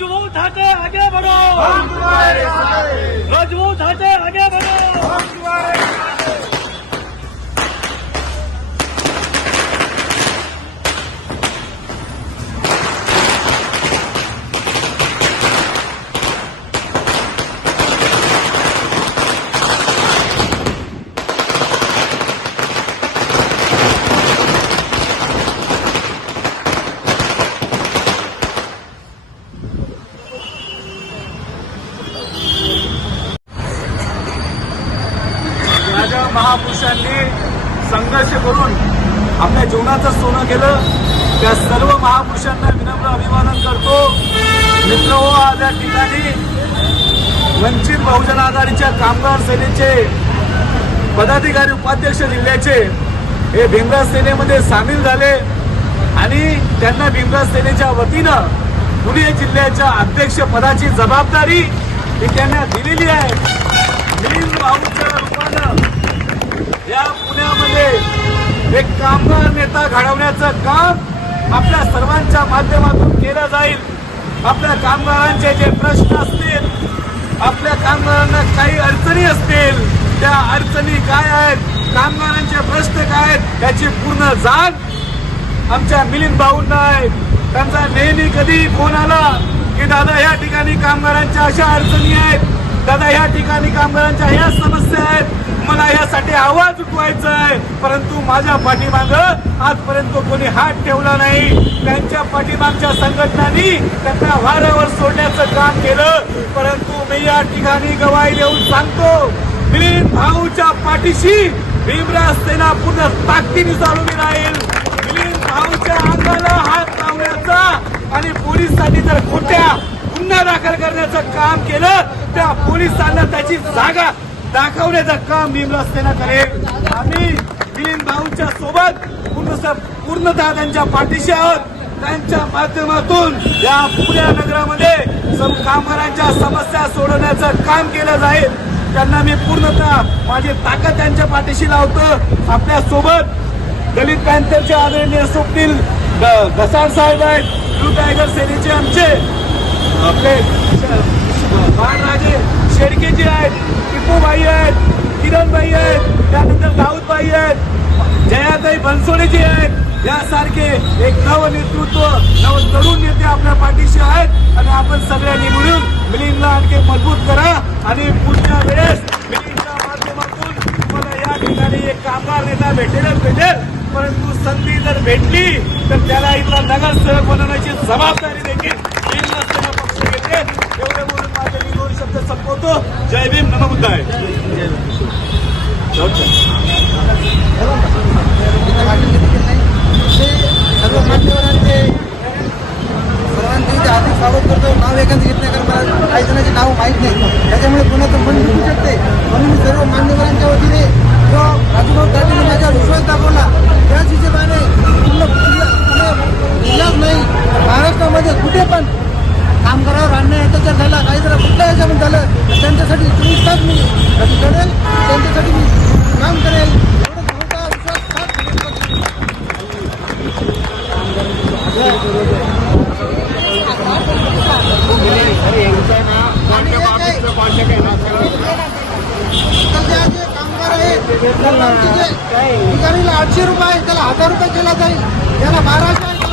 राजभाऊ ठाकरे आगे बढ़ो महापुरुषांनी संघर्ष करून आपल्या जीवनाचं सोनं केलं. त्या सर्व महापुरुषांना विनम्र अभिवादन करतो. मित्र हो आज या ठिकाणी वंचित बहुजन आघाडीच्या कामगार सेनेचे पदाधिकारी उपाध्यक्ष जिल्ह्याचे हे भीमराज सेनेमध्ये सामील झाले आणि त्यांना भीमराज सेनेच्या वतीनं पुणे जिल्ह्याच्या अध्यक्ष पदाची जबाबदारी ही त्यांना दिलेली आहे. भीम भाऊच्या रूपानं या पुण्यामध्ये एक कामगार नेता घडवण्याचं काम आपल्या सर्वांच्या माध्यमातून केलं जाईल. आपल्या कामगारांचे जे प्रश्न असतील आपल्या कामगारांना काही अडचणी असतील त्या अडचणी काय आहेत कामगारांचे प्रश्न काय आहेत याची पूर्ण जाण आमच्या मिलिंद भाऊंना आहे. त्यांचा नेहमी कधी फोन आला की दादा या ठिकाणी कामगारांच्या अशा अडचणी आहेत. दादा या ठिकाणी कामगारांच्या ह्या समस्या आहेत. मला यासाठी आवाज उठवायचा आहे परंतु माझ्या पाठीमाग आजपर्यंत कोणी हात ठेवला नाही. त्यांच्या पाठीमागच्या संघटनांनी त्यांना वाऱ्यावर सोडण्याचं काम केलं. परंतु मी या ठिकाणी गवाही देऊन सांगतो भीम भाऊच्या पाठीशी भीमराज सेना पूर्ण ताकदीनुसार उभी राहील. भीम भाऊच्या अंगाला हात लावण्याचा आणि पोलिसांनी जर खोट्या गुन्हा दाखल करण्याचं काम केलं त्या पोलिसांना त्याची जागा दाखवण्याचं काम भीमराज सेना करेल आम्ही मिलिंद भाऊच्या सोबत पूर्ण पूर्णतः त्यांच्या पाठीशी आहोत. त्यांच्या माध्यमातून या पुण्या नगरामध्ये कामगारांच्या समस्या सोडवण्याचं काम केलं जाईल. त्यांना मी पूर्णतः माझी ताकद त्यांच्या पाठीशी लावतो. आपल्यासोबत दलित पॅन्थरचे आदरणीय स्वप्नील घसाड साहेब आहेत. ब्लू टायगर सेनेचे आमचे. आपले श- बाळराजे शेडकेजी आहेत टिपूबाई आहेत किरणबाई आहेत त्यानंतर दाऊदबाई आहेत जयाताई बनसोडेजी आहेत. यासारखे एक नव नेतृत्व नव तरुण नेते आपल्या पाठीशी आहेत आणि आपण सगळ्यांनी मिळून मिलिंदला आणखी मजबूत करा आणि पुढच्या वेळेस मिलिंदच्या माध्यमातून तुम्हाला या ठिकाणी एक कामगार नेता भेटेलच भेटेल. परंतु संधी जर भेटली तर त्याला इथला नगरसेवक बनवण्याची जबाबदारी देखील भीम नसलेला पक्ष घेते एवढे बोलून माझे मी दोन शब्द संपवतो. जय भीम नमबुद्धाय सर्व मान्यवरांचे सर्वांचे हार्दिक स्वागत करतो नाव एखादं घेत नाही कारण मला काही नाव माहीत नाही त्याच्यामुळे कोणाचं मन निघू शकते म्हणून मी सर्व मान्यवरांच्या वतीने जो राजूभाऊ पाटील विश्वास दाखवला त्याच हिशोबाने जिल्ह्यात नाही महाराष्ट्रामध्ये कुठे पण कामगारावर अन्याय अत्याचार झाला काही जरा कुठल्या याच्यामध्ये झालं तर त्यांच्यासाठी चोवीस तास मी कधी करेल त्यांच्यासाठी मी काम करेल एवढं मोठा विश्वास फार इथलचे जे कामगार आहेत त्यांना जे ठिकाणीला आठशे रुपये त्याला हजार रुपये केला जाईल. त्याला बाराशे